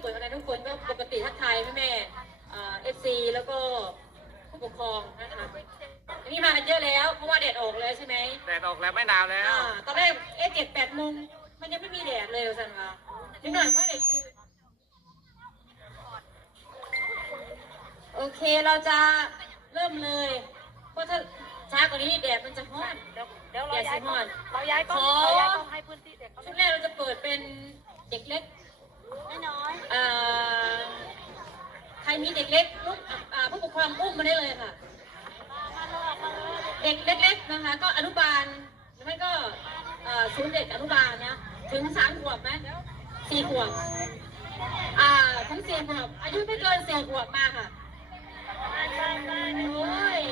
เปิดอะไรทุกคนก็ปกติทักทายแม่FC แล้วก็ผู้ปกครองนะคะนี่มากันเยอะแล้วเพราะว่าแดดออกแล้วใช่ไหมแดดออกแล้วไม่หนาวแล้วตอนแรก7-8 โมงมันยังไม่มีแดดเลยสันวะนิดหน่อยเพราะเด็กโอเคเราจะเริ่มเลยเพราะถ้าช้ากว่านี้แดดมันจะฮ้อนเดี๋ยวเราย้ายกล้องให้พื้นที่เด็กชุดแรกเราจะเปิดเป็นเด็กเล็กน้อยใครมีเด็กเล็กผู้ปกครองอุ้มมาได้เลยค่ะเด็กเล็กๆนะคะก็อนุบาลหรือไม่ก็ศูนย์เด็กอนุบาลเนี่ยถึง3 ขวบไหม4 ขวบทั้ง4 ขวบอายุไม่เกิน4 ขวบมาค่ะโอ้ย